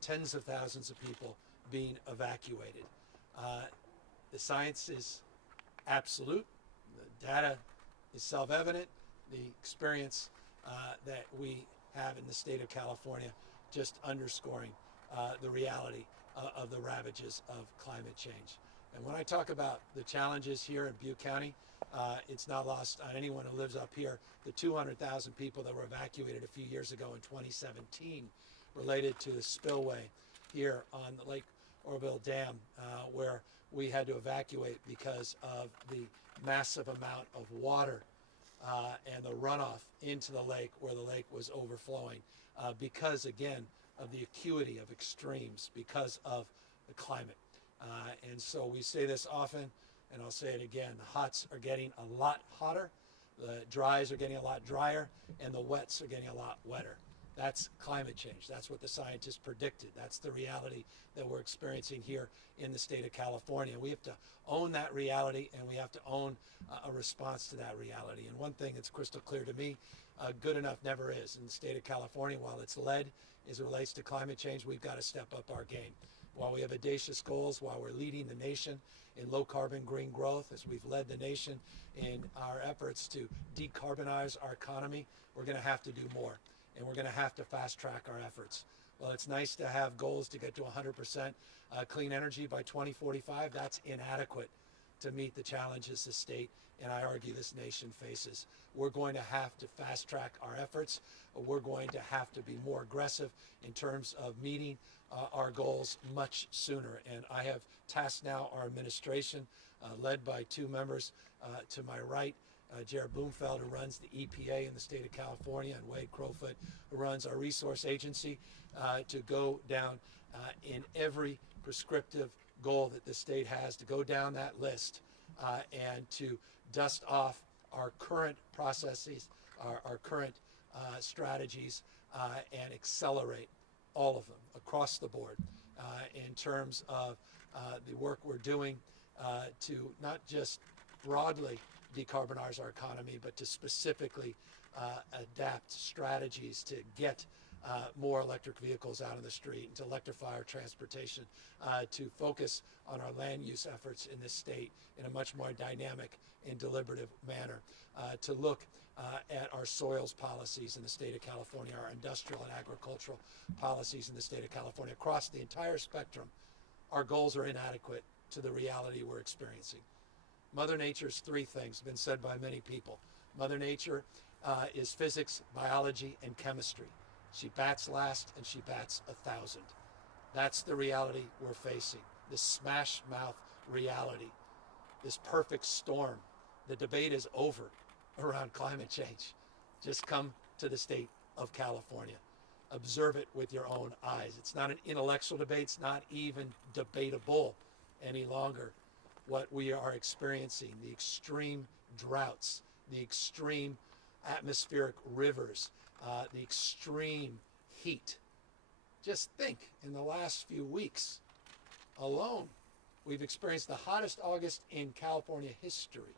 tens of thousands of people being evacuated. The science is absolute. The data is self-evident. The experience that we have in the state of California just underscoring the reality of the ravages of climate change. And when I talk about the challenges here in Butte County, it's not lost on anyone who lives up here. The 200,000 people that were evacuated a few years ago in 2017 related to the spillway here on the Lake Oroville Dam, where we had to evacuate because of the massive amount of water and the runoff into the lake, where the lake was overflowing because, again, of the acuity of extremes, because of the climate. And so we say this often, and I'll say it again: the hots are getting a lot hotter, the dries are getting a lot drier, and the wets are getting a lot wetter. That's climate change. That's what the scientists predicted. That's the reality that we're experiencing here in the state of California. We have to own that reality, and we have to own a response to that reality. And one thing that's crystal clear to me, good enough never is. In the state of California, while it's led as it relates to climate change, we've got to step up our game. While we have audacious goals, while we're leading the nation in low carbon green growth, as we've led the nation in our efforts to decarbonize our economy, we're going to have to do more. And we're going to have to fast track our efforts. Well, it's nice to have goals to get to 100% clean energy by 2045. That's inadequate to meet the challenges the state, and I argue this nation, faces. We're going to have to fast track our efforts. We're going to have to be more aggressive in terms of meeting our goals much sooner. And I have tasked now our administration, led by two members to my right, Jared Bloomfeld, who runs the EPA in the state of California, and Wade Crowfoot, who runs our resource agency, to go down in every prescriptive goal that the state has, to go down that list and to dust off our current processes, our current strategies, and accelerate all of them across the board in terms of the work we're doing to not just broadly decarbonize our economy, but to specifically adapt strategies to get more electric vehicles out on the street, and to electrify our transportation, to focus on our land use efforts in this state in a much more dynamic and deliberative manner, to look at our soils policies in the state of California, our industrial and agricultural policies in the state of California. Across the entire spectrum, our goals are inadequate to the reality we're experiencing. Mother Nature's three things, been said by many people. Mother Nature is physics, biology, and chemistry. She bats last, and she bats 1,000. That's the reality we're facing, this smash mouth reality, this perfect storm. The debate is over around climate change. Just come to the state of California. Observe it with your own eyes. It's not an intellectual debate. It's not even debatable any longer. What we are experiencing, the extreme droughts, the extreme atmospheric rivers, the extreme heat. Just think, in the last few weeks alone, we've experienced the hottest August in California history.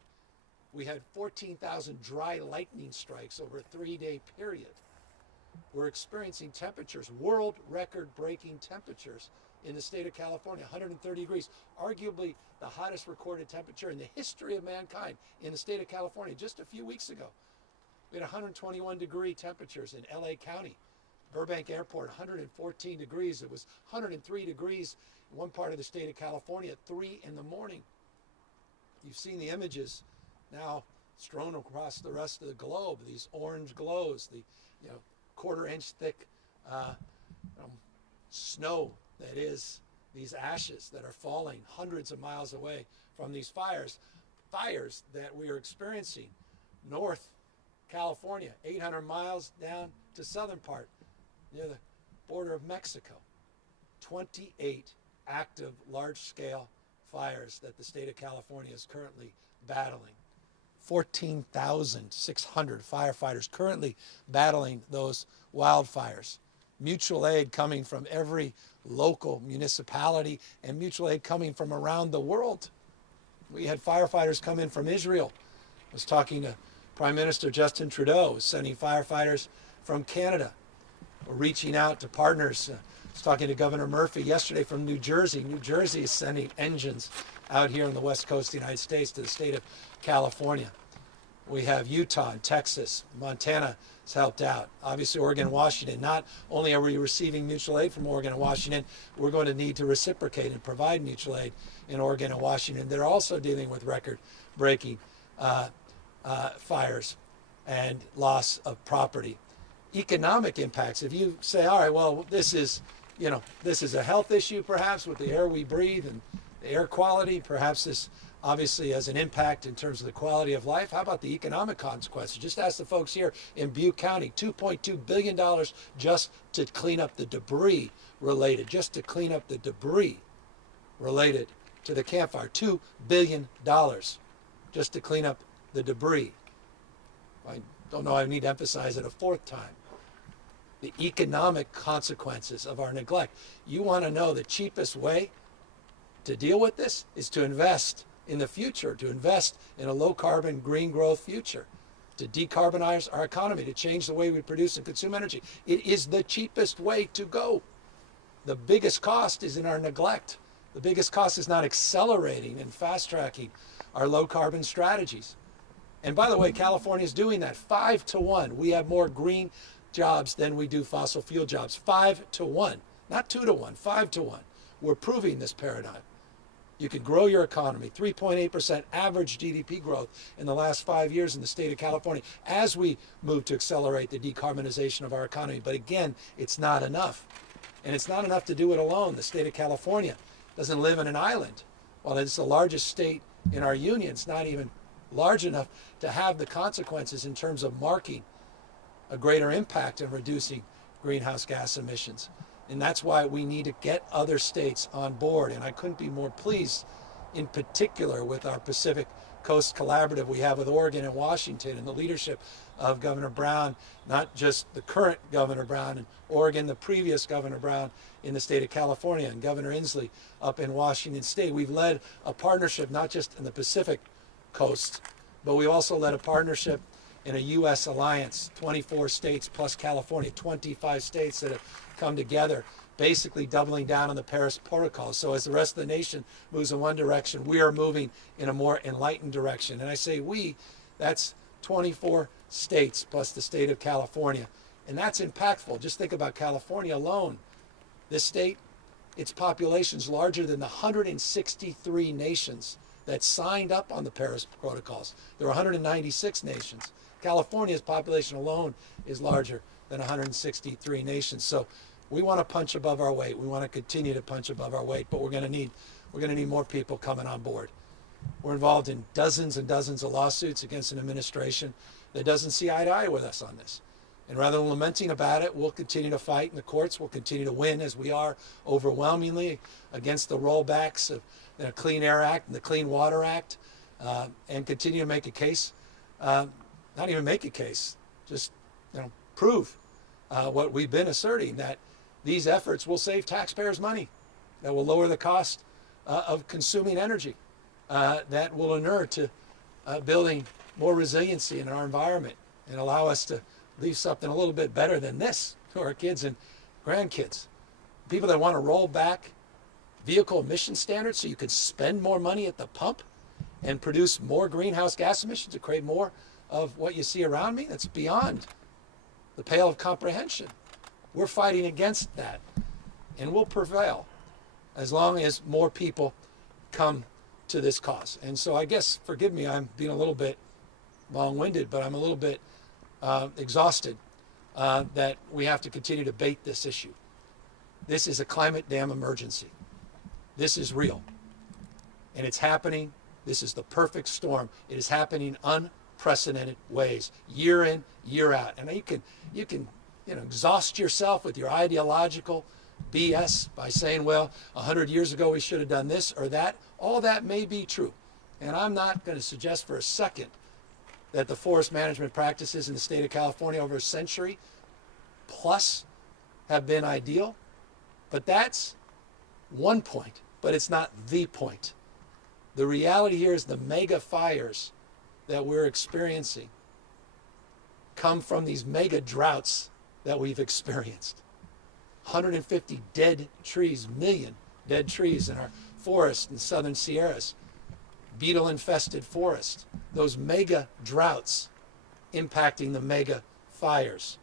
We had 14,000 dry lightning strikes over a 3-day period. We're experiencing temperatures, world record breaking temperatures in the state of California, 130 degrees, arguably the hottest recorded temperature in the history of mankind in the state of California just a few weeks ago. We had 121 degree temperatures in LA County. Burbank Airport, 114 degrees. It was 103 degrees in one part of the state of California at 3 in the morning. You've seen the images now strewn across the rest of the globe, these orange glows, the quarter-inch thick snow that is these ashes that are falling hundreds of miles away from these fires that we are experiencing north California, 800 miles down to southern part near the border of Mexico. 28 active large-scale fires that the state of California is currently battling. 14,600 firefighters currently battling those wildfires. Mutual aid coming from every local municipality, and mutual aid coming from around the world. We had firefighters come in from Israel. I was talking to Prime Minister Justin Trudeau, sending firefighters from Canada. We're reaching out to partners was talking to Governor Murphy yesterday from New Jersey. New Jersey is sending engines out here on the west coast of the United States to the state of California. We have Utah and Texas. Montana has helped out. Obviously, Oregon and Washington. Not only are we receiving mutual aid from Oregon and Washington, we're going to need to reciprocate and provide mutual aid in Oregon and Washington. They're also dealing with record-breaking fires and loss of property. Economic impacts. If you say, all right, well, this is a health issue perhaps with the air we breathe and the air quality, perhaps this obviously has an impact in terms of the quality of life. How about the economic consequences? Just ask the folks here in Butte County, $2.2 billion just to clean up the debris related to the Camp Fire. $2 billion just to clean up the debris. I don't know, I need to emphasize it a fourth time. The economic consequences of our neglect. You want to know the cheapest way to deal with this is to invest in the future, to invest in a low-carbon, green growth future, to decarbonize our economy, to change the way we produce and consume energy. It is the cheapest way to go. The biggest cost is in our neglect. The biggest cost is not accelerating and fast-tracking our low-carbon strategies. And by the way, California is doing that 5-to-1. We have more green jobs than we do fossil fuel jobs. 5-to-1, not 2-to-1, 5-to-1. We're proving this paradigm. You can grow your economy, 3.8% average GDP growth in the last 5 years in the state of California as we move to accelerate the decarbonization of our economy. But again, it's not enough. And it's not enough to do it alone. The state of California doesn't live in an island. While it's the largest state in our union, it's not even large enough to have the consequences in terms of marking a greater impact in reducing greenhouse gas emissions. And that's why we need to get other states on board. And I couldn't be more pleased, in particular, with our Pacific Coast Collaborative we have with Oregon and Washington and the leadership of Governor Brown, not just the current Governor Brown in Oregon, the previous Governor Brown in the state of California, and Governor Inslee up in Washington State. We've led a partnership not just in the Pacific Coast, but we also led a partnership in a U.S. alliance, 24 states plus California, 25 states that have come together, basically doubling down on the Paris Protocol. So as the rest of the nation moves in one direction, we are moving in a more enlightened direction. And I say we, that's 24 states plus the state of California. And that's impactful. Just think about California alone. This state, its population is larger than the 163 nations that signed up on the Paris Protocols. There are 196 nations. California's population alone is larger than 163 nations. So we want to punch above our weight. We want to continue to punch above our weight, but we're going to need more people coming on board. We're involved in dozens and dozens of lawsuits against an administration that doesn't see eye to eye with us on this. And rather than lamenting about it, we'll continue to fight in the courts. We'll continue to win, as we are overwhelmingly, against the rollbacks of the Clean Air Act and the Clean Water Act, and continue to make a case. Not even make a case, just prove what we've been asserting, that these efforts will save taxpayers money, that will lower the cost of consuming energy, that will inure to building more resiliency in our environment and allow us to leave something a little bit better than this to our kids and grandkids. People that want to roll back vehicle emission standards so you can spend more money at the pump and produce more greenhouse gas emissions to create more of what you see around me, that's beyond the pale of comprehension. We're fighting against that, and we'll prevail as long as more people come to this cause. And so I guess, forgive me, I'm being a little bit long-winded, but I'm a little bit exhausted that we have to continue to debate this issue. This is a climate damn emergency. This is real, and it's happening. This is the perfect storm. It is happening unprecedented ways, year in, year out. And you can exhaust yourself with your ideological BS by saying, well, 100 years ago we should have done this or that. All that may be true. And I'm not going to suggest for a second that the forest management practices in the state of California over a century plus have been ideal. But that's one point, but it's not the point. The reality here is the mega fires that we're experiencing come from these mega droughts that we've experienced. 150 dead trees, million dead trees in our forests in southern Sierras, beetle-infested forest, those mega droughts impacting the mega fires.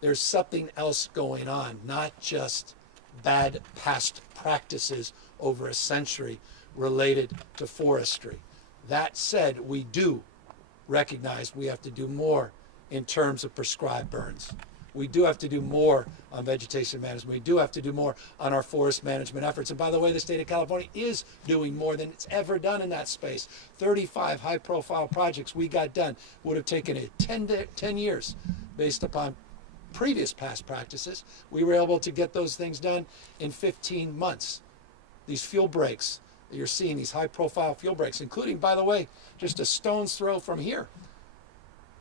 There's something else going on, not just bad past practices over a century related to forestry. That said, we do recognize we have to do more in terms of prescribed burns. We do have to do more on vegetation management. We do have to do more on our forest management efforts. And by the way, the state of California is doing more than it's ever done in that space. 35 high-profile projects we got done. Would have taken it 10 years based upon previous past practices. We were able to get those things done in 15 months. These fuel breaks that you're seeing, these high-profile fuel breaks, including, by the way, just a stone's throw from here,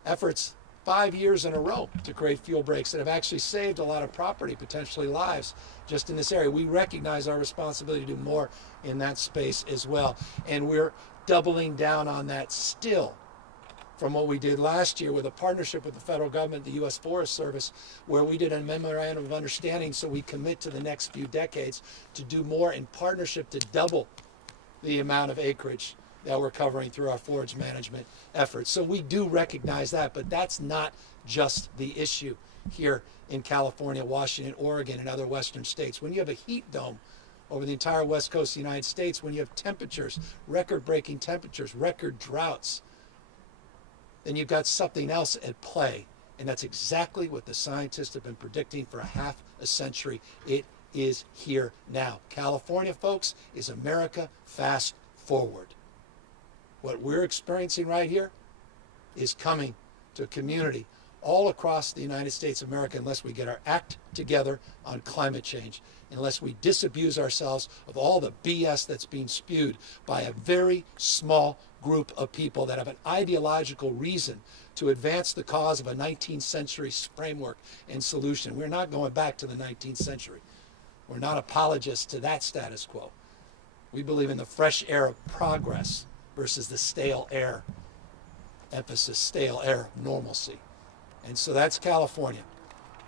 efforts 5 years in a row to create fuel breaks that have actually saved a lot of property, potentially lives, just in this area. We recognize our responsibility to do more in that space as well. And we're doubling down on that still from what we did last year with a partnership with the federal government, the U.S. Forest Service, where we did a memorandum of understanding so we commit to the next few decades to do more in partnership to double the amount of acreage that we're covering through our forest management efforts. So we do recognize that, but that's not just the issue here in California, Washington, Oregon, and other western states. When you have a heat dome over the entire west coast of the United States, when you have temperatures, record-breaking temperatures, record droughts, then you've got something else at play. And that's exactly what the scientists have been predicting for a half a century. It is here now. California, folks, is America fast forward. What we're experiencing right here is coming to a community all across the United States of America unless we get our act together on climate change, unless we disabuse ourselves of all the BS that's being spewed by a very small group of people that have an ideological reason to advance the cause of a 19th century framework and solution. We're not going back to the 19th century. We're not apologists to that status quo. We believe in the fresh air of progress versus the stale air, emphasis, stale air, normalcy. And so that's California.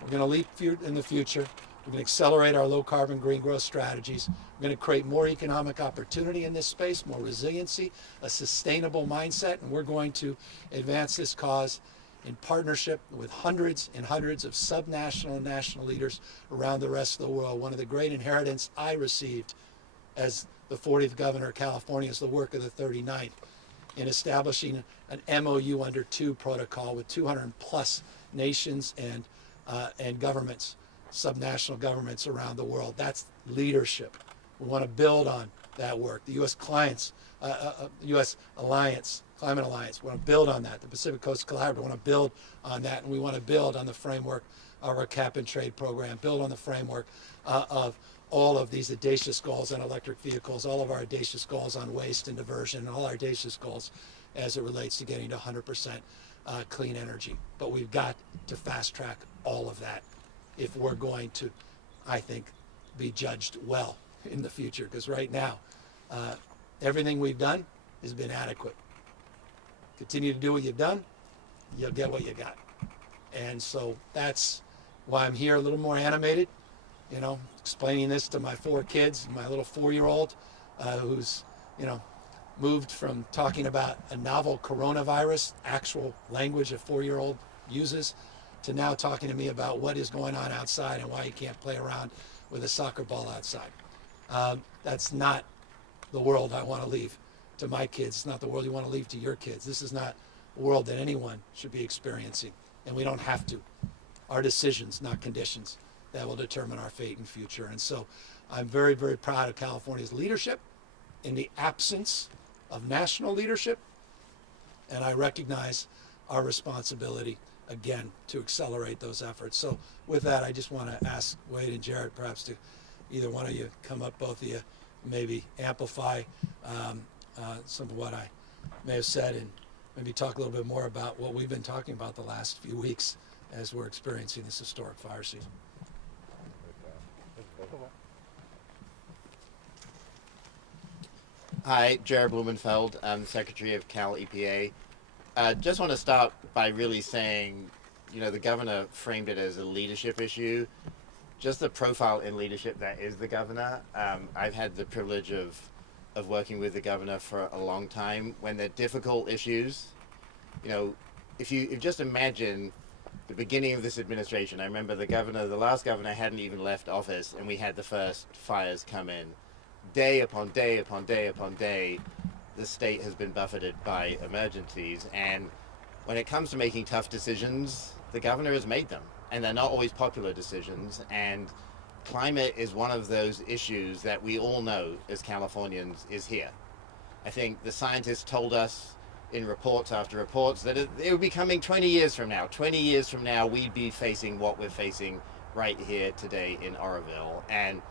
We're going to leap in the future. We're going to accelerate our low carbon green growth strategies. We're going to create more economic opportunity in this space, more resiliency, a sustainable mindset, and we're going to advance this cause in partnership with hundreds and hundreds of subnational and national leaders around the rest of the world. One of the great inheritance I received as the 40th governor of California is the work of the 39th in establishing an MOU under 2 protocol with 200 plus nations and governments, subnational governments around the world. That's leadership. We want to build on that work. The U.S. U.S. Alliance, Climate Alliance, we want to build on that. The Pacific Coast Collaborative, we want to build on that, and we want to build on the framework of our cap and trade program, build on the framework of all of these audacious goals on electric vehicles, all of our audacious goals on waste and diversion, and all our audacious goals as it relates to getting to 100% clean energy. But we've got to fast track all of that if we're going to, I think, be judged well in the future. Because right now, everything we've done has been adequate. Continue to do what you've done, you'll get what you got. And so that's why I'm here a little more animated, you know, explaining this to my 4 kids, my little 4-year-old who's, you know, moved from talking about a novel coronavirus, actual language a 4-year-old uses, to now talking to me about what is going on outside and why you can't play around with a soccer ball outside. That's not the world I want to leave to my kids. It's not the world you want to leave to your kids. This is not a world that anyone should be experiencing, and we don't have to. Our decisions, not conditions, that will determine our fate and future. And so I'm very, very proud of California's leadership in the absence of national leadership, and I recognize our responsibility, again, to accelerate those efforts. So with that, I just want to ask Wade and Jared perhaps to either one of you come up, both of you, maybe amplify some of what I may have said and maybe talk a little bit more about what we've been talking about the last few weeks as we're experiencing this historic fire season. Hi, Jared Blumenfeld. I'm the Secretary of Cal EPA. Just want to start by really saying, you know, the governor framed it as a leadership issue. just the profile in leadership that is the governor. I've had the privilege of working with the governor for a long time. When they're difficult issues, you know, if you just imagine the beginning of this administration, I remember the last governor hadn't even left office, and we had the first fires come in. Day upon day upon day upon day, the state has been buffeted by emergencies, and when it comes to making tough decisions, the governor has made them, and they're not always popular decisions, and climate is one of those issues that we all know as Californians is here. I think the scientists told us in reports after reports that it would be coming 20 years from now. 20 years from now, we'd be facing what we're facing right here today in Oroville. And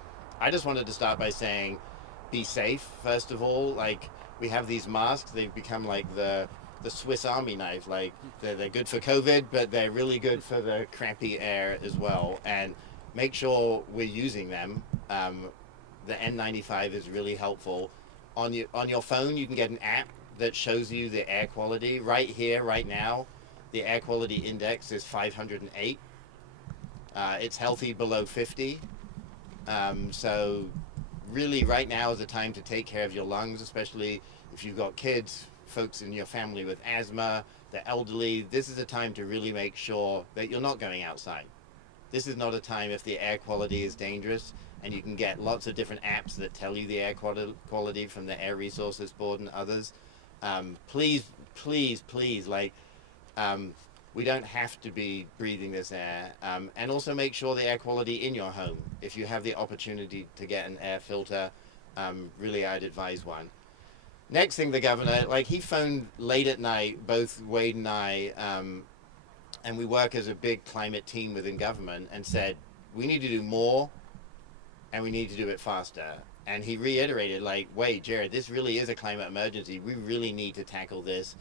I just wanted to start by saying, be safe, first of all. Like, we have these masks, they've become like the Swiss Army knife. Like, they're good for COVID, but they're really good for the crappy air as well. And make sure we're using them. The N95 is really helpful. On your phone, you can get an app that shows you the air quality. Right here, right now, the air quality index is 508. It's healthy below 50. So really right now is the time to take care of your lungs, especially if you've got kids, folks in your family with asthma, the elderly. This is a time to really make sure that you're not going outside. This is not a time if the air quality is dangerous, and you can get lots of different apps that tell you the air quality from the Air Resources Board and others. Please, please, please, we don't have to be breathing this air. And also make sure the air quality in your home. If you have the opportunity to get an air filter, really I'd advise one. Next thing, the governor, he phoned late at night, both Wade and I, and we work as a big climate team within government, and said, we need to do more and we need to do it faster. And he reiterated, wait, Jared, this really is a climate emergency. We really need to tackle this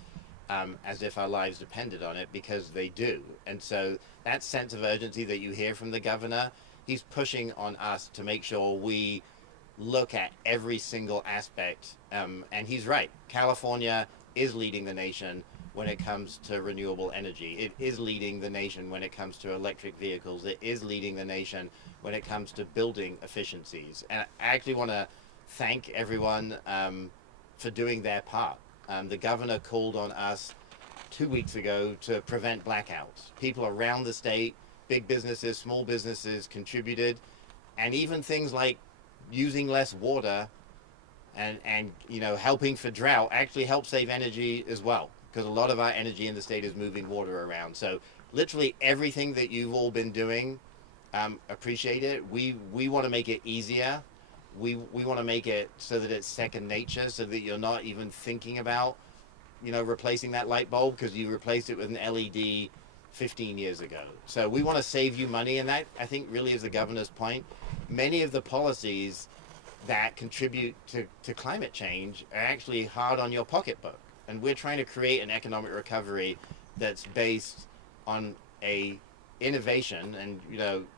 as if our lives depended on it, because they do. And so that sense of urgency that you hear from the governor, he's pushing on us to make sure we look at every single aspect. And he's right. California is leading the nation when it comes to renewable energy. It is leading the nation when it comes to electric vehicles. It is leading the nation when it comes to building efficiencies. And I actually want to thank everyone for doing their part. The governor called on us 2 weeks ago to prevent blackouts. People around the state, big businesses, small businesses contributed, and even things like using less water and helping for drought actually help save energy as well, because a lot of our energy in the state is moving water around. So literally everything that you've all been doing, appreciate it. We want to make it easier. We want to make it so that it's second nature, so that you're not even thinking about, replacing that light bulb because you replaced it with an LED 15 years ago. So we want to save you money, and that, I think, really is the governor's point. Many of the policies that contribute to climate change are actually hard on your pocketbook. And we're trying to create an economic recovery that's based on a innovation. And,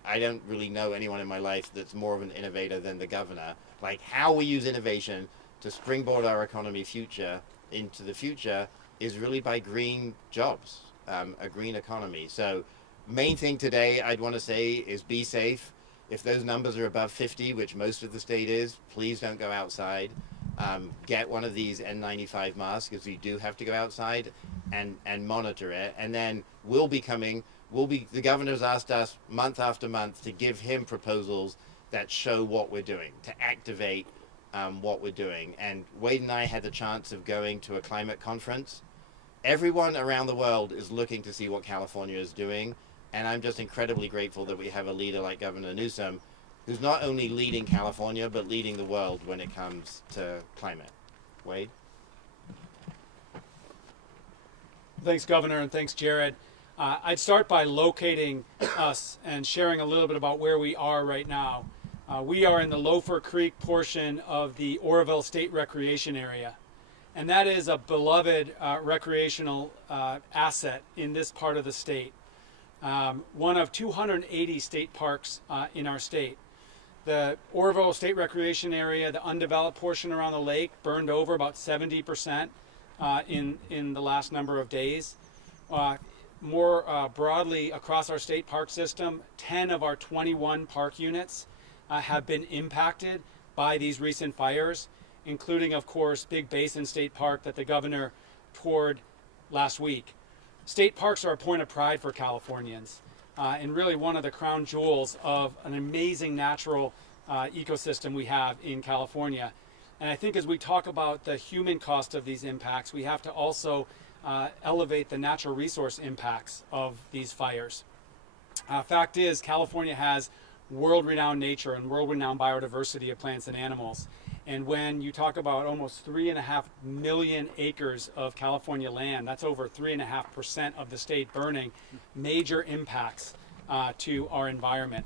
I don't really know anyone in my life that's more of an innovator than the governor. How we use innovation to springboard our economy into the future is really by green jobs, a green economy. So main thing today I'd want to say is be safe. If those numbers are above 50, which most of the state is, please don't go outside. Get one of these N95 masks, because you do have to go outside, and monitor it. And then the governor's asked us month after month to give him proposals that show what we're doing, to activate what we're doing. And Wade and I had the chance of going to a climate conference. Everyone around the world is looking to see what California is doing. And I'm just incredibly grateful that we have a leader like Governor Newsom, who's not only leading California, but leading the world when it comes to climate. Wade? Thanks, Governor, and thanks, Jared. I'd start by locating us and sharing a little bit about where we are right now. We are in the Loafer Creek portion of the Oroville State Recreation Area. And that is a beloved recreational asset in this part of the state. One of 280 state parks in our state. The Oroville State Recreation Area, the undeveloped portion around the lake, burned over about 70% in the last number of days. more broadly across our state park system, 10 of our 21 park units have been impacted by these recent fires, including, of course, Big Basin State Park that the governor toured last week. State parks are a point of pride for Californians, and really one of the crown jewels of an amazing natural ecosystem we have in California. And I think as we talk about the human cost of these impacts, we have to also elevate the natural resource impacts of these fires. Fact is, California has world-renowned nature and world-renowned biodiversity of plants and animals. And when you talk about almost 3.5 million acres of California land, that's over 3.5% of the state burning, major impacts to our environment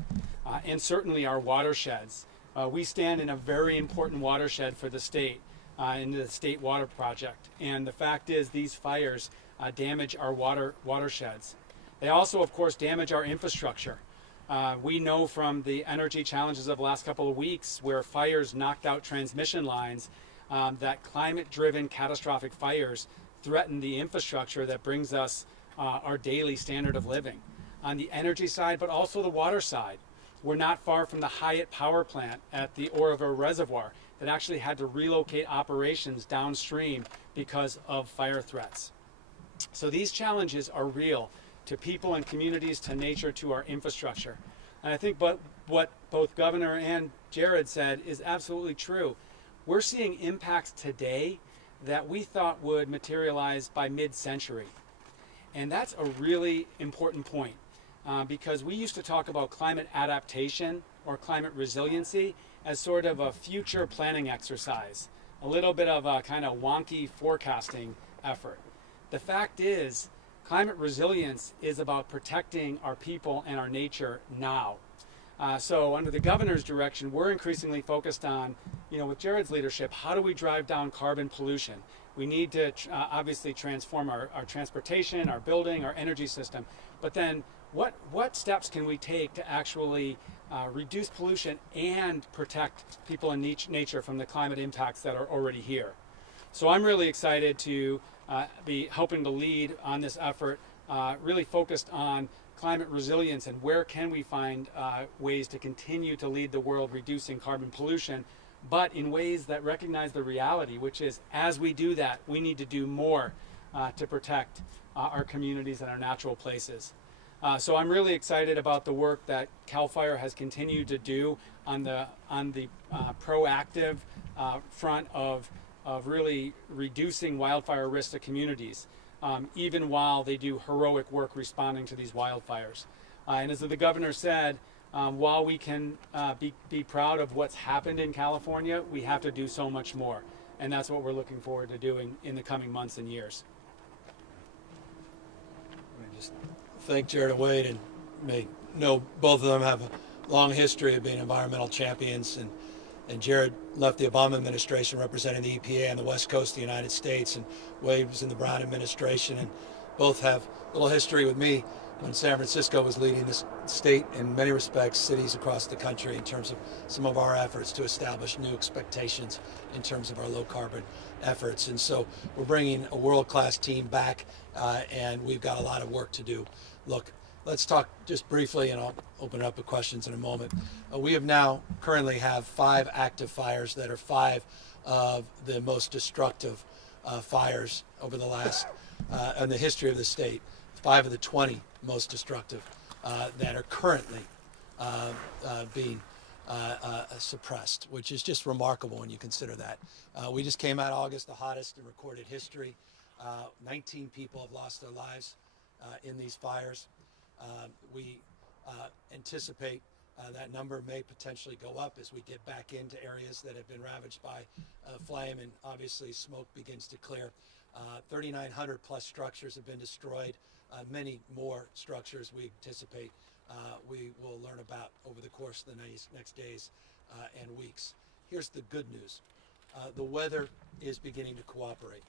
and certainly our watersheds. We stand in a very important watershed for the state, in the State Water Project. And the fact is these fires damage our watersheds. They also, of course, damage our infrastructure. We know from the energy challenges of the last couple of weeks where fires knocked out transmission lines that climate-driven catastrophic fires threaten the infrastructure that brings us our daily standard of living. On the energy side, but also the water side. We're not far from the Hyatt power plant at the Oroville Reservoir that actually had to relocate operations downstream because of fire threats. So these challenges are real to people and communities, to nature, to our infrastructure. And I think what both Governor and Jared said is absolutely true. We're seeing impacts today that we thought would materialize by mid-century. And that's a really important point because we used to talk about climate adaptation or climate resiliency as sort of a future planning exercise, a little bit of a kind of wonky forecasting effort. The fact is, climate resilience is about protecting our people and our nature now. So under the governor's direction, we're increasingly focused on, with Jared's leadership, how do we drive down carbon pollution? We need to obviously transform our transportation, our building, our energy system. But then what steps can we take to actually reduce pollution and protect people and nature from the climate impacts that are already here? So I'm really excited to be helping to lead on this effort, really focused on climate resilience and where can we find ways to continue to lead the world reducing carbon pollution, but in ways that recognize the reality, which is as we do that, we need to do more to protect our communities and our natural places. So I'm really excited about the work that CAL FIRE has continued to do on the proactive front of really reducing wildfire risk to communities, even while they do heroic work responding to these wildfires. And as the governor said, while we can be proud of what's happened in California, we have to do so much more. And that's what we're looking forward to doing in the coming months and years. Just thank Jared and Wade, and may know both of them have a long history of being environmental champions, and Jared left the Obama administration representing the EPA on the west coast of the United States, and Wade was in the Brown administration, and both have a little history with me when San Francisco was leading this state, in many respects, cities across the country, in terms of some of our efforts to establish new expectations in terms of our low carbon efforts. And so we're bringing a world-class team back, and we've got a lot of work to do. Look, let's talk just briefly, and I'll open it up to questions in a moment. We have now currently have 5 active fires that are 5 of the most destructive fires over the last, in the history of the state. 5 of the 20 most destructive that are currently being suppressed, which is just remarkable when you consider that. We just came out August, the hottest in recorded history. 19 people have lost their lives in these fires. We anticipate that number may potentially go up as we get back into areas that have been ravaged by flame, and obviously smoke begins to clear. 3,900 plus structures have been destroyed. Many more structures we anticipate we will learn about over the course of the next days and weeks. Here's the good news. The weather is beginning to cooperate.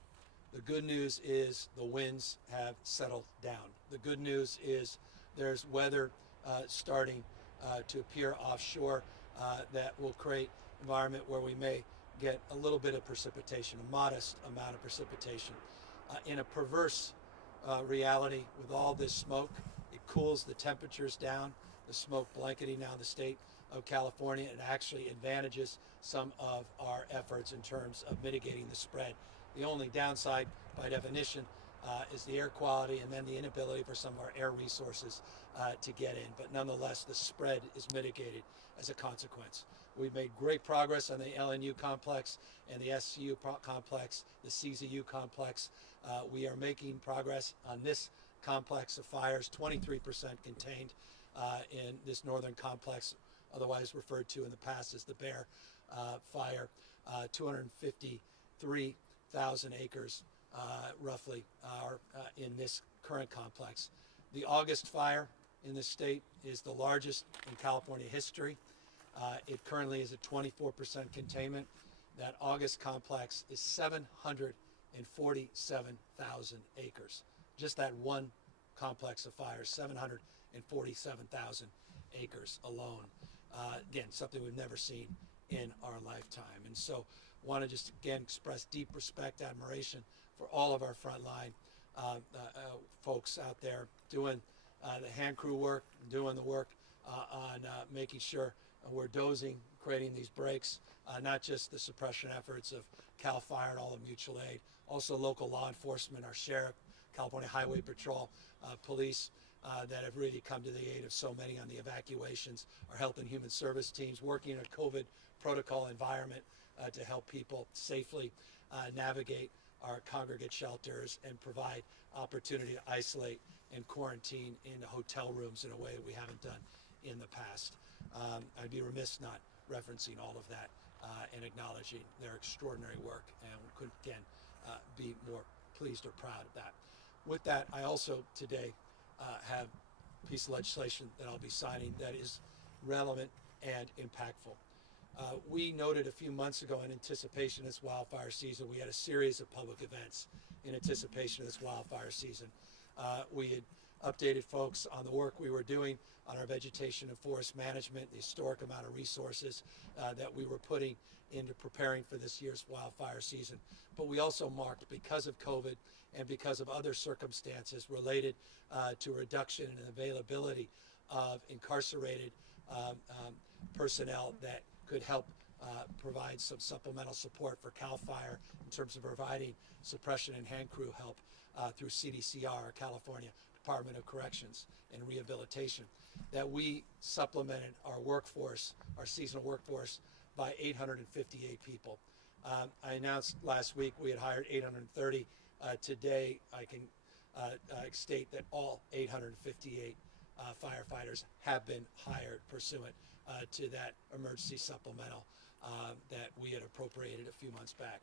The good news is the winds have settled down. The good news is there's weather starting to appear offshore that will create an environment where we may get a little bit of precipitation, a modest amount of precipitation. In a perverse reality with all this smoke. It cools the temperatures down, the smoke blanketing now the state of California. It actually advantages some of our efforts in terms of mitigating the spread. The only downside, by definition, is the air quality and then the inability for some of our air resources to get in. But nonetheless, the spread is mitigated as a consequence. We've made great progress on the LNU complex and the SCU complex, the CZU complex. We are making progress on this complex of fires, 23% contained in this northern complex, otherwise referred to in the past as the Bear Fire. 253,000 acres roughly are in this current complex. The August fire in the state is the largest in California history. It currently is at 24% containment. That August complex is 747,000 acres. Just that one complex of fires, 747,000 acres alone. Again, something we've never seen in our lifetime. And so want to just again express deep respect, admiration for all of our frontline folks out there doing the hand crew work, doing the work on making sure we're dozing, creating these breaks, not just the suppression efforts of CAL FIRE and all of mutual aid, also local law enforcement, our sheriff, California Highway Patrol, police that have really come to the aid of so many on the evacuations, our health and human service teams working in a COVID protocol environment to help people safely navigate our congregate shelters and provide opportunity to isolate and quarantine in hotel rooms in a way that we haven't done in the past. I'd be remiss not referencing all of that and acknowledging their extraordinary work, and we couldn't again be more pleased or proud of that. With that, I also today have a piece of legislation that I'll be signing that is relevant and impactful. We noted a few months ago in anticipation of this wildfire season, we had a series of public events in anticipation of this wildfire season. We had updated folks on the work we were doing on our vegetation and forest management, the historic amount of resources that we were putting into preparing for this year's wildfire season. But we also marked, because of COVID and because of other circumstances related to reduction in availability of incarcerated personnel that could help provide some supplemental support for CAL FIRE in terms of providing suppression and hand crew help through CDCR, California Department of Corrections and Rehabilitation, that we supplemented our workforce, our seasonal workforce, by 858 people. I announced last week we had hired 830. Today I can state that all 858 firefighters have been hired pursuant to that emergency supplemental that we had appropriated a few months back.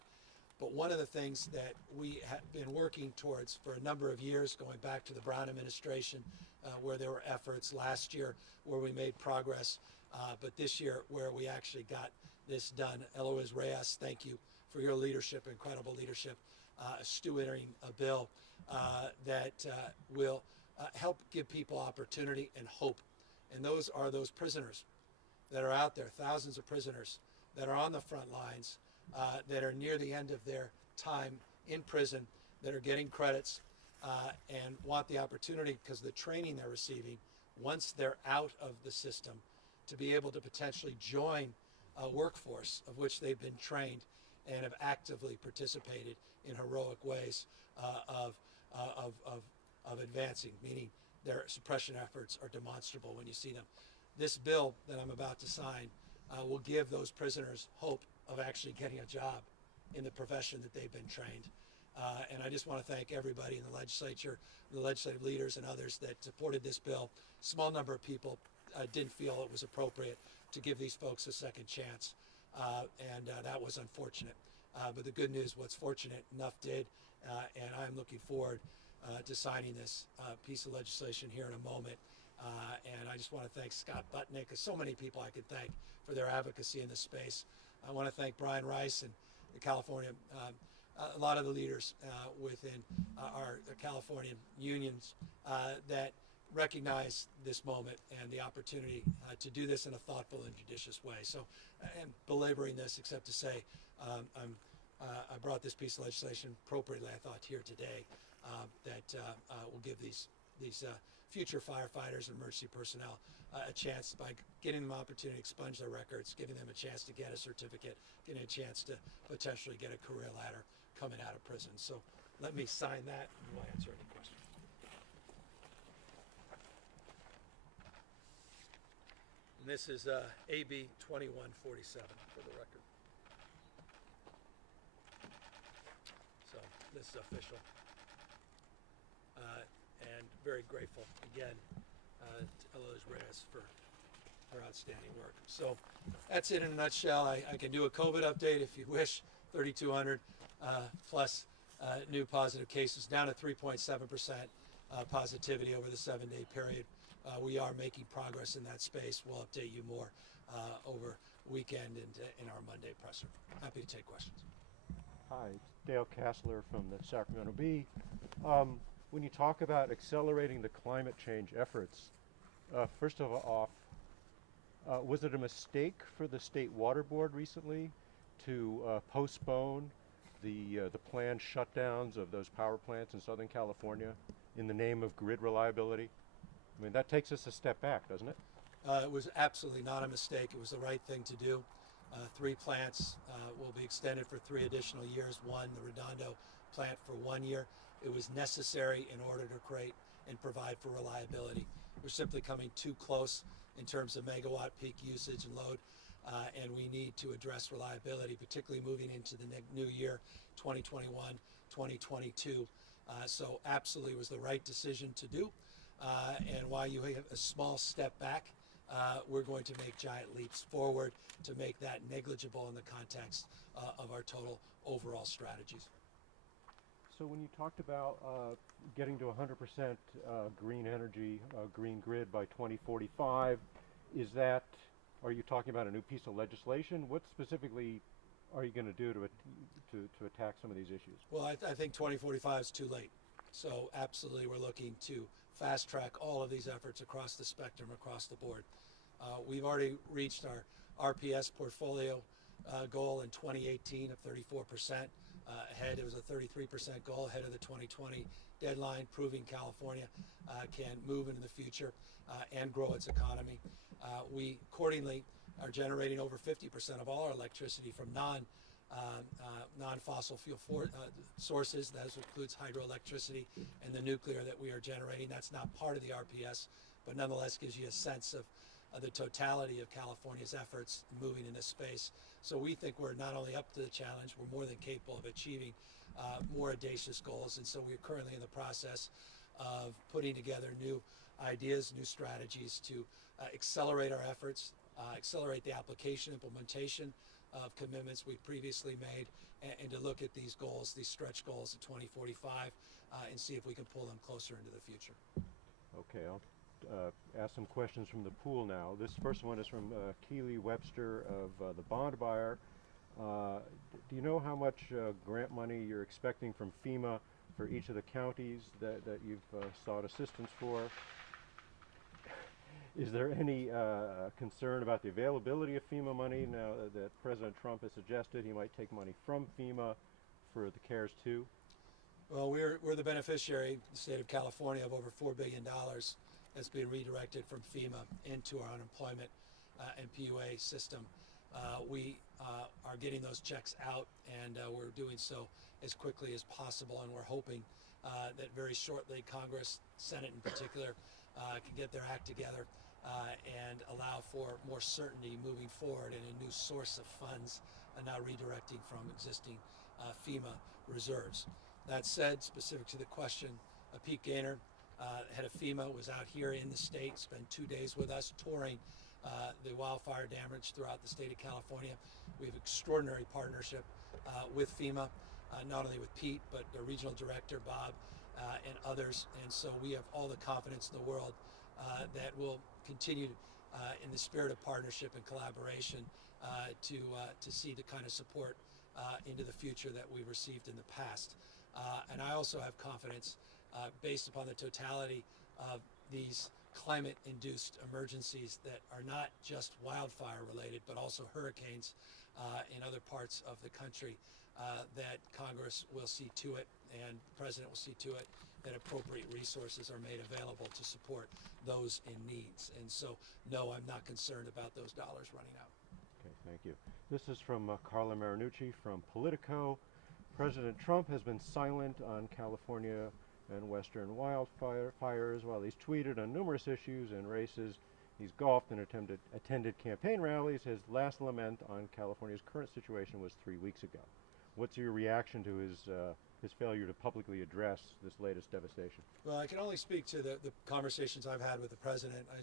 But one of the things that we have been working towards for a number of years, going back to the Brown administration, where there were efforts last year where we made progress, but this year where we actually got this done. Eloise Reyes, thank you for your leadership, incredible leadership, stewarding a bill that will help give people opportunity and hope. And those are those prisoners that are out there, thousands of prisoners that are on the front lines, that are near the end of their time in prison, that are getting credits and want the opportunity, because of the training they're receiving, once they're out of the system, to be able to potentially join a workforce of which they've been trained and have actively participated in heroic ways of advancing, meaning their suppression efforts are demonstrable when you see them. This bill that I'm about to sign will give those prisoners hope of actually getting a job in the profession that they've been trained. And I just want to thank everybody in the legislature, the legislative leaders and others that supported this bill. Small number of people didn't feel it was appropriate to give these folks a second chance, and that was unfortunate. But the good news, what's fortunate enough did, and I'm looking forward to signing this piece of legislation here in a moment. And I just want to thank Scott Butnick, so many people I could thank for their advocacy in this space. I want to thank Brian Rice and the California, a lot of the leaders within our Californian unions that recognize this moment and the opportunity to do this in a thoughtful and judicious way. So, and belaboring this, except to say, I brought this piece of legislation appropriately, I thought, here today that will give these future firefighters and emergency personnel a chance by getting them an opportunity to expunge their records, giving them a chance to get a certificate, getting a chance to potentially get a career ladder coming out of prison. So let me sign that and we'll answer any questions. And this is AB 2147 for the record. So this is official. And very grateful again to Eloise Reyes for her outstanding work. So that's it in a nutshell. I can do a COVID update if you wish. 3,200 plus new positive cases, down to 3.7% positivity over the 7-day period. We are making progress in that space. We'll update you more over weekend and in our Monday presser. Happy to take questions. Hi, it's Dale Kassler from the Sacramento Bee. When you talk about accelerating the climate change efforts, first of all, was it a mistake for the State Water Board recently to postpone the planned shutdowns of those power plants in Southern California in the name of grid reliability? I mean, that takes us a step back, doesn't it? It was absolutely not a mistake. It was the right thing to do. 3 plants will be extended for 3 additional years. One, the Redondo plant, for 1 year. It was necessary in order to create and provide for reliability. We're simply coming too close in terms of megawatt peak usage and load, and we need to address reliability, particularly moving into the new year, 2021, 2022. So absolutely was the right decision to do. And while you have a small step back, we're going to make giant leaps forward to make that negligible in the context of our total overall strategies. So when you talked about getting to 100% green energy, green grid by 2045, are you talking about a new piece of legislation? What specifically are you going to do to attack some of these issues? Well, I think 2045 is too late. So absolutely, we're looking to fast track all of these efforts across the spectrum, across the board. We've already reached our RPS portfolio goal in 2018 of 34%. Ahead, it was a 33% goal ahead of the 2020 deadline, proving California can move into the future and grow its economy. We accordingly are generating over 50% of all our electricity from non-fossil fuel sources. That includes hydroelectricity and the nuclear that we are generating. That's not part of the RPS, but nonetheless gives you a sense of the totality of California's efforts moving in this space. So we think we're not only up to the challenge, we're more than capable of achieving more audacious goals. And so we're currently in the process of putting together new ideas, new strategies to accelerate our efforts, accelerate the application, implementation of commitments we previously made, and to look at these goals, these stretch goals in 2045, and see if we can pull them closer into the future. Okay, I'll ask some questions from the pool now. This first one is from Keely Webster of the Bond Buyer. Do you know how much grant money you're expecting from FEMA for each of the counties that you've sought assistance for? Is there any concern about the availability of FEMA money now that President Trump has suggested he might take money from FEMA for the CARES 2? Well, we're the beneficiary, the state of California, of over $4 billion that's being redirected from FEMA into our unemployment and PUA system. We are getting those checks out, and we're doing so as quickly as possible, and we're hoping that very shortly Congress, Senate in particular, can get their act together and allow for more certainty moving forward and a new source of funds, and now redirecting from existing FEMA reserves. That said, specific to the question, Pete Gaynor, head of FEMA, was out here in the state, spent 2 days with us touring the wildfire damage throughout the state of California. We have extraordinary partnership with FEMA, not only with Pete, but the regional director, Bob, and others. And so we have all the confidence in the world that we'll continue in the spirit of partnership and collaboration to see the kind of support into the future that we've received in the past. And I also have confidence based upon the totality of these climate-induced emergencies that are not just wildfire related, but also hurricanes in other parts of the country, that Congress will see to it and the President will see to it that appropriate resources are made available to support those in needs. And so, no, I'm not concerned about those dollars running out. Okay, thank you. This is from Carla Marinucci from Politico. President Trump has been silent on California and Western wildfires while he's tweeted on numerous issues and races. He's golfed and attended campaign rallies. His last lament on California's current situation was 3 weeks ago. What's your reaction to his failure to publicly address this latest devastation? Well, I can only speak to the conversations I've had with the President. I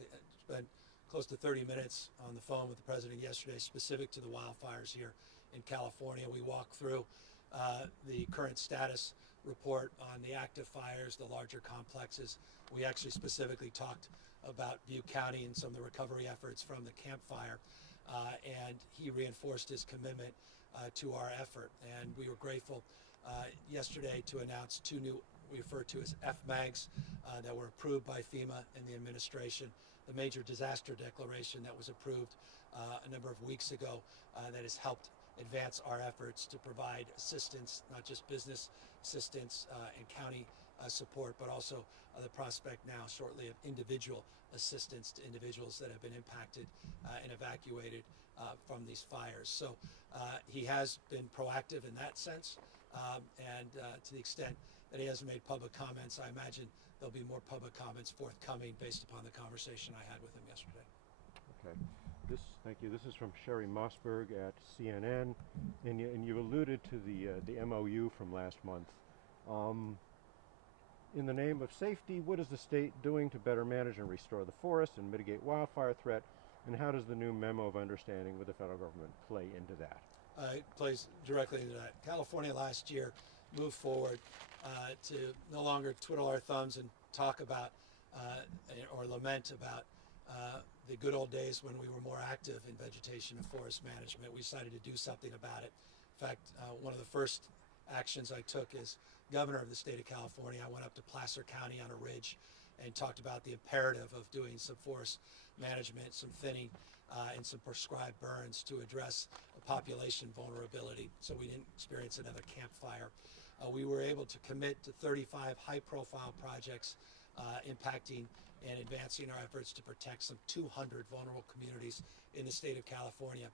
spent close to 30 minutes on the phone with the President yesterday specific to the wildfires here in California. We walked through the current status report on the active fires, the larger complexes. We actually specifically talked about Butte County and some of the recovery efforts from the Camp Fire, and he reinforced his commitment to our effort. And we were grateful yesterday to announce two new, we refer to as FMAGs, that were approved by FEMA and the administration. The major disaster declaration that was approved a number of weeks ago that has helped advance our efforts to provide assistance, not just business assistance and county support, but also the prospect now shortly of individual assistance to individuals that have been impacted and evacuated from these fires. So he has been proactive in that sense, and to the extent that he hasn't made public comments, I imagine there'll be more public comments forthcoming based upon the conversation I had with him yesterday. Okay. Thank you. This is from Sherry Mossberg at CNN, and you alluded to the MOU from last month. In the name of safety, what is the state doing to better manage and restore the forest and mitigate wildfire threat, and how does the new memo of understanding with the federal government play into that? It plays directly into that. California last year moved forward to no longer twiddle our thumbs and talk about or lament about the good old days when we were more active in vegetation and forest management. We decided to do something about it. In fact, one of the first actions I took as governor of the state of California, I went up to Placer County on a ridge and talked about the imperative of doing some forest management, some thinning, and some prescribed burns to address a population vulnerability so we didn't experience another campfire. We were able to commit to 35 high-profile projects impacting and advancing our efforts to protect some 200 vulnerable communities in the state of California.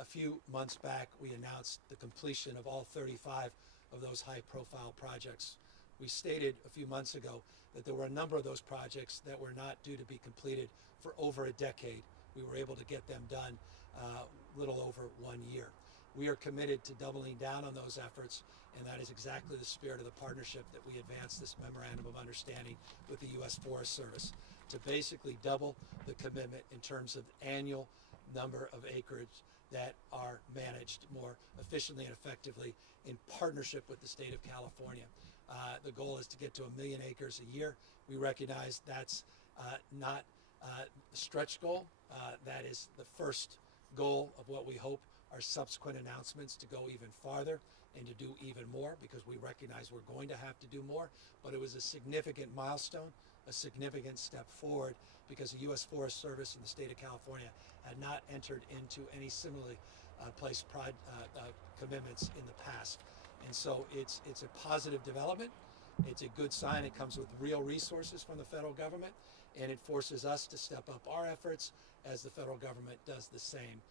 A few months back, we announced the completion of all 35 of those high-profile projects. We stated a few months ago that there were a number of those projects that were not due to be completed for over a decade. We were able to get them done a little over 1 year. We are committed to doubling down on those efforts, and that is exactly the spirit of the partnership that we advanced this memorandum of understanding with the U.S. Forest Service, to basically double the commitment in terms of annual number of acreage that are managed more efficiently and effectively in partnership with the state of California. The goal is to get to 1 million acres a year. We recognize that's not a stretch goal. That is the first goal of what we hope are subsequent announcements to go even farther and to do even more, because we recognize we're going to have to do more. But it was a significant milestone, a significant step forward, because the U.S. Forest Service and the state of California had not entered into any similarly placed commitments in the past. And so it's a positive development. It's a good sign. It comes with real resources from the federal government, and it forces us to step up our efforts as the federal government does the same.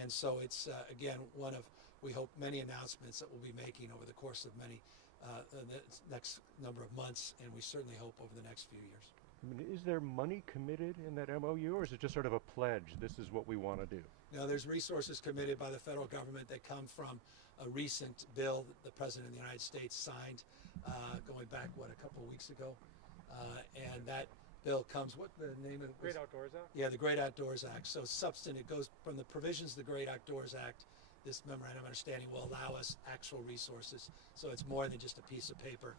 And so it's, again, one of, we hope, many announcements that we'll be making over the course of the next number of months, and we certainly hope over the next few years. I mean, is there money committed in that MOU, or is it just sort of a pledge, this is what we want to do? Now, there's resources committed by the federal government that come from a recent bill that the President of the United States signed going back, a couple of weeks ago. And that bill comes, what the name of it? Great Outdoors Act? Yeah, the Great Outdoors Act. So substantive, it goes from the provisions of the Great Outdoors Act. This memorandum of understanding will allow us actual resources. So it's more than just a piece of paper.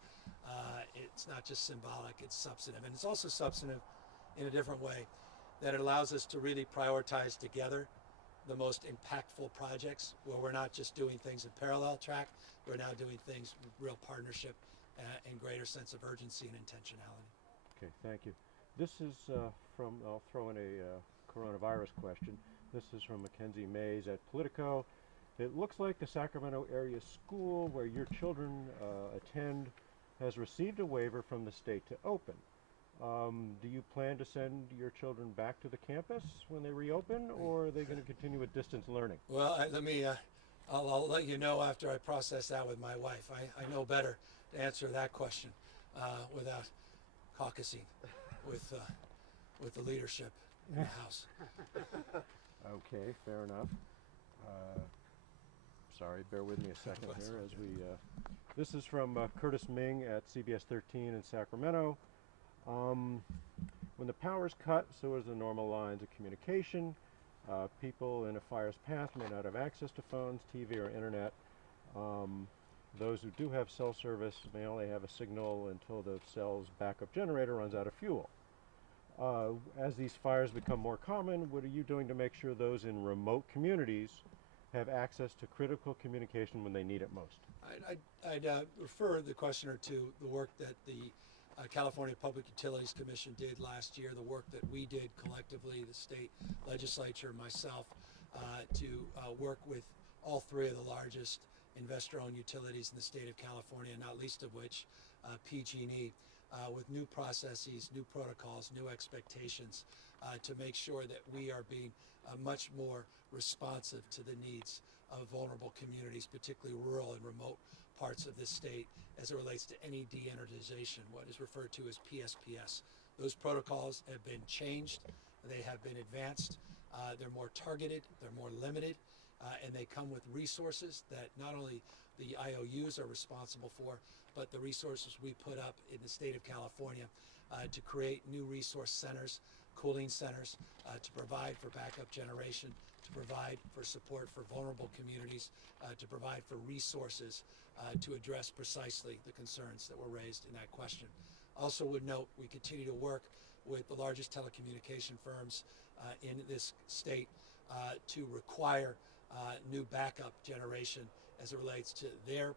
It's not just symbolic, it's substantive. And it's also substantive in a different way, that it allows us to really prioritize together the most impactful projects, where we're not just doing things in parallel track, we're now doing things with real partnership and greater sense of urgency and intentionality. Okay, thank you. This is I'll throw in a coronavirus question. This is from Mackenzie Mays at Politico. It looks like the Sacramento area school where your children attend has received a waiver from the state to open. Do you plan to send your children back to the campus when they reopen, or are they going to continue with distance learning? Well, I'll let you know after I process that with my wife. I know better to answer that question without caucusing with the leadership in the House. Okay, fair enough. Sorry, bear with me a second here as we. This is from Curtis Ming at CBS 13 in Sacramento. When the power's cut, so is the normal lines of communication. People in a fire's path may not have access to phones, TV, or internet. Those who do have cell service may only have a signal until the cell's backup generator runs out of fuel. As these fires become more common, what are you doing to make sure those in remote communities have access to critical communication when they need it most? I'd refer the questioner to the work that the California Public Utilities Commission did last year, the work that we did collectively, the state legislature, myself, to work with all three of the largest investor-owned utilities in the state of California, not least of which PG&E, with new processes, new protocols, new expectations to make sure that we are being much more responsive to the needs of vulnerable communities, particularly rural and remote parts of this state, as it relates to any de-energization, what is referred to as PSPS. Those protocols have been changed, they have been advanced, they're more targeted, they're more limited, and they come with resources that not only the IOUs are responsible for, but the resources we put up in the state of California to create new resource centers, cooling centers, to provide for backup generation, to provide for support for vulnerable communities, to provide for resources to address precisely the concerns that were raised in that question. Also would note we continue to work with the largest telecommunication firms in this state to require new backup generation as it relates to their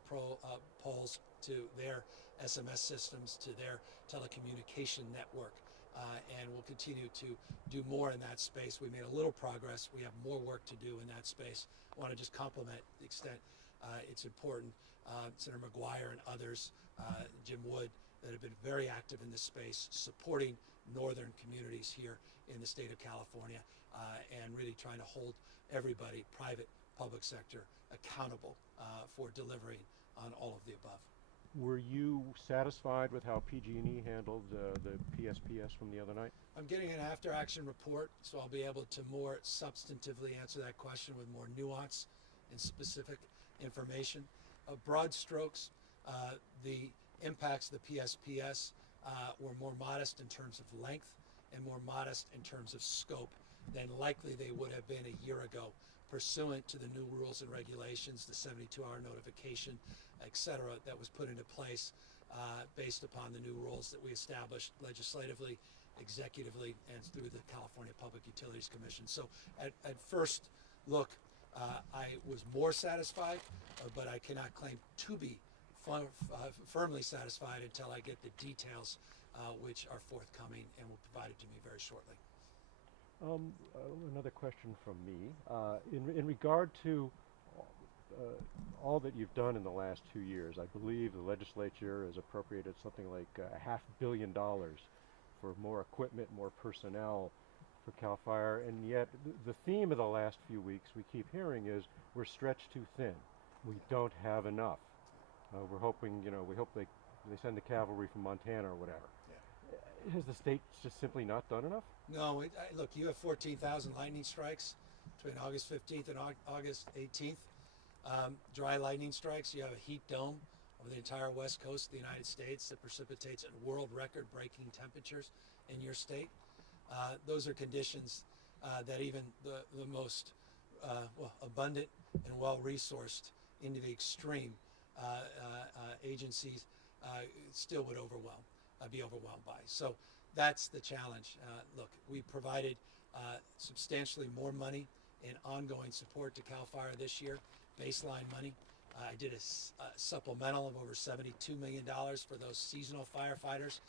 poles, to their SMS systems, to their telecommunication network. And we'll continue to do more in that space. We made a little progress. We have more work to do in that space. I want to just compliment the extent it's important. Senator McGuire and others, Jim Wood, that have been very active in this space, supporting northern communities here in the state of California, and really trying to hold everybody, private, public sector, accountable for delivering on all of the above. Were you satisfied with how PG&E handled the PSPS from the other night? I'm getting an after-action report, so I'll be able to more substantively answer that question with more nuance and specific information. Broad strokes, the impacts of the PSPS were more modest in terms of length and more modest in terms of scope than likely they would have been a year ago, pursuant to the new rules and regulations, the 72-hour notification, et cetera, that was put into place based upon the new rules that we established legislatively, executively, and through the California Public Utilities Commission. So at first look, I was more satisfied, but I cannot claim to be firmly satisfied until I get the details which are forthcoming and will provide it to me very shortly. Another question from me. In regard to all that you've done in the last 2 years, I believe the legislature has appropriated something like $500 million for more equipment, more personnel for CAL FIRE, and yet the theme of the last few weeks we keep hearing is we're stretched too thin. We don't have enough. We're hoping, we hope they send the cavalry from Montana or whatever. Yeah. Has the state just simply not done enough? No, look, you have 14,000 lightning strikes between August 15th and August 18th. Dry lightning strikes, you have a heat dome over the entire west coast of the United States that precipitates at world record breaking temperatures in your state. Those are conditions that even the most abundant and well-resourced into the extreme agencies still would be overwhelmed by. So that's the challenge. Look, we provided substantially more money in ongoing support to CAL FIRE this year, baseline money. I did a supplemental of over $72 million for those seasonal firefighters.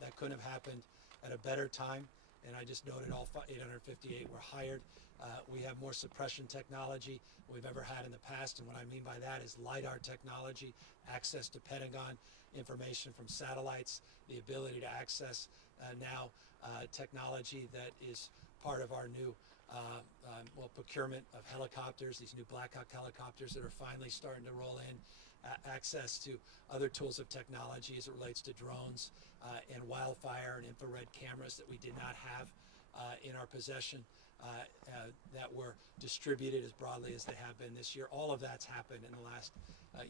That couldn't have happened at a better time and I just noted all 858 were hired. We have more suppression technology than we've ever had in the past, and what I mean by that is LiDAR technology, access to Pentagon information from satellites, the ability to access now technology that is part of our new procurement of helicopters, these new Black Hawk helicopters that are finally starting to roll in, access to other tools of technology as it relates to drones and wildfire and infrared cameras that we did not have in our possession, that were distributed as broadly as they have been this year. All of that's happened in the last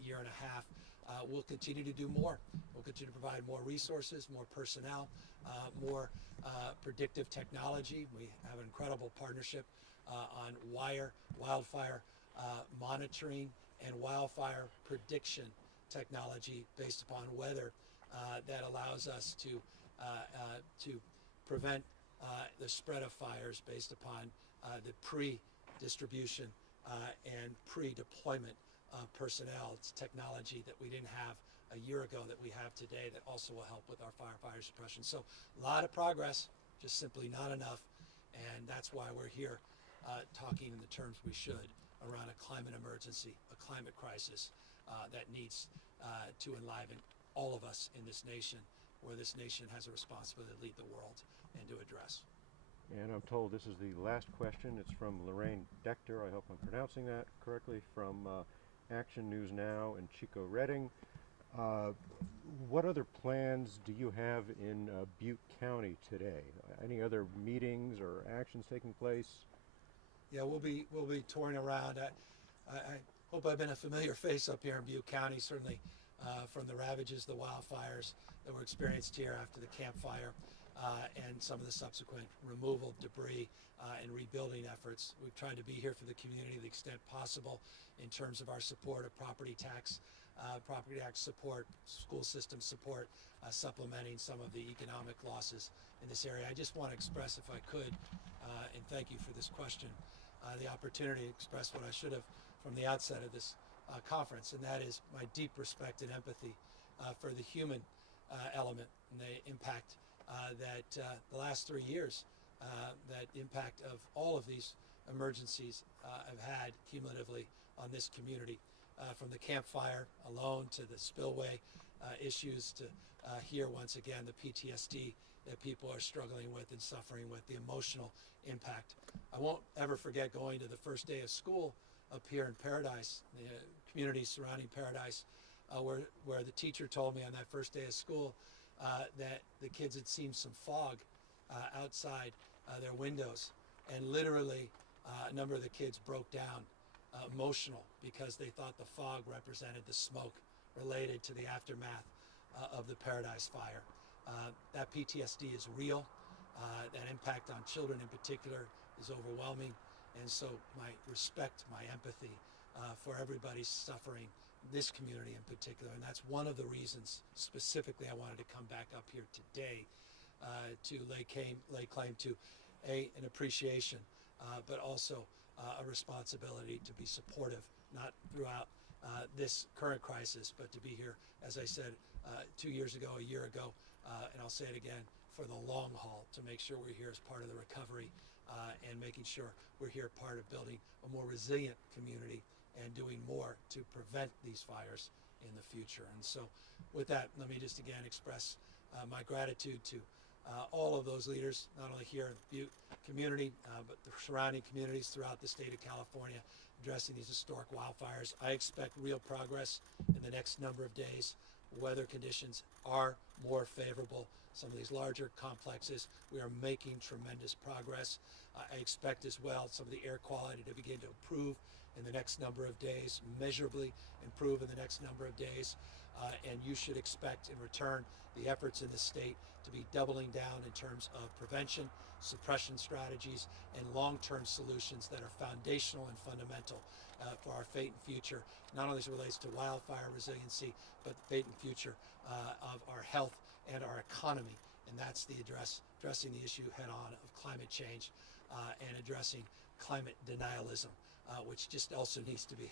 year and a half. We'll continue to do more. We'll continue to provide more resources, more personnel, more predictive technology. We have an incredible partnership on wildfire monitoring and wildfire prediction technology based upon weather that allows us to prevent the spread of fires based upon the pre-distribution and pre-deployment personnel. It's technology that we didn't have a year ago that we have today that also will help with our firefighter suppression. So a lot of progress, just simply not enough, and that's why we're here talking in the terms we should around a climate emergency, a climate crisis that needs to enliven all of us in this nation, where this nation has a responsibility to lead the world and to address. And I'm told this is the last question. It's from Lorraine Decter, I hope I'm pronouncing that correctly, from Action News Now in Chico, Redding. What other plans do you have in Butte County today? Any other meetings or actions taking place? Yeah, we'll be touring around. I hope I've been a familiar face up here in Butte County, certainly from the ravages, the wildfires that were experienced here after the Camp Fire and some of the subsequent removal of debris and rebuilding efforts. We've tried to be here for the community to the extent possible in terms of our support of property tax support, school system support, supplementing some of the economic losses in this area. I just want to express, if I could, and thank you for this question, the opportunity to express what I should have from the outset of this conference, and that is my deep respect and empathy for the human element and the impact that the last 3 years, that impact of all of these emergencies have had cumulatively on this community. From the Camp Fire alone to the spillway issues to here once again the PTSD that people are struggling with and suffering with, the emotional impact. I won't ever forget going to the first day of school up here in Paradise, the community surrounding Paradise, where the teacher told me on that first day of school that the kids had seen some fog outside their windows, and literally a number of the kids broke down emotional because they thought the fog represented the smoke related to the aftermath of the Paradise Fire. That PTSD is real. That impact on children in particular is overwhelming, and so my respect, my empathy for everybody suffering, this community in particular, and that's one of the reasons specifically I wanted to come back up here today to lay claim to an appreciation, but also a responsibility to be supportive, not throughout this current crisis, but to be here, as I said 2 years ago, a year ago, and I'll say it again, for the long haul, to make sure we're here as part of the recovery and making sure we're here part of building a more resilient community and doing more to prevent these fires in the future. And so with that, let me just again express my gratitude to all of those leaders, not only here in the Butte community, but the surrounding communities throughout the state of California addressing these historic wildfires. I expect real progress in the next number of days. Weather conditions are more favorable. Some of these larger complexes, we are making tremendous progress. I expect as well some of the air quality to begin to improve in the next number of days, measurably improve in the next number of days. And you should expect in return the efforts in the state to be doubling down in terms of prevention, suppression strategies, and long-term solutions that are foundational and fundamental for our fate and future, not only as it relates to wildfire resiliency, but the fate and future of our health and our economy. And that's the addressing the issue head on of climate change and addressing climate denialism, which just also needs to be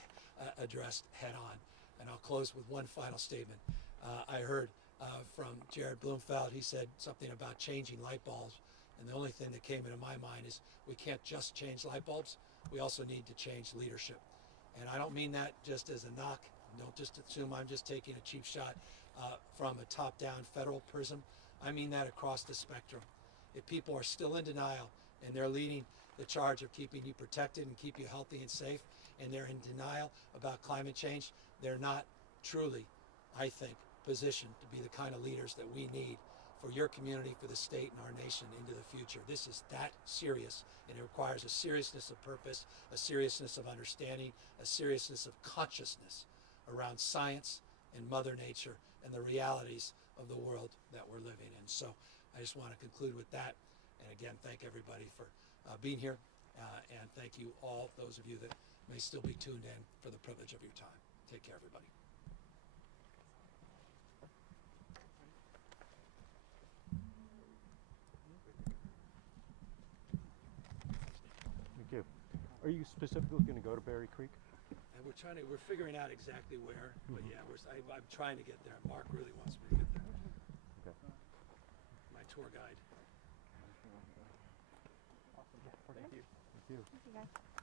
addressed head on. And I'll close with one final statement. I heard from Jared Bloomfeld. He said something about changing light bulbs And the only thing that came into my mind is we can't just change light bulbs. We also need to change leadership. And I don't mean that just as a knock. Don't just assume I'm just taking a cheap shot from a top-down federal prism. I mean that across the spectrum. If people are still in denial and they're leading the charge of keeping you protected and keep you healthy and safe, and they're in denial about climate change, they're not truly, I think, positioned to be the kind of leaders that we need for your community, for the state, and our nation into the future. This is that serious, and it requires a seriousness of purpose, a seriousness of understanding, a seriousness of consciousness around science and Mother Nature and the realities of the world that we're living in. So I just want to conclude with that. And again, thank everybody for being here. And thank you all, those of you that may still be tuned in, for the privilege of your time. Take care, everybody. Thank you. Are you specifically going to go to Berry Creek? And we're figuring out exactly where, but yeah, I'm trying to get there. Mark really wants me to get there. Okay. My tour guide. Awesome. Thank you. Thank you. Thank you, guys.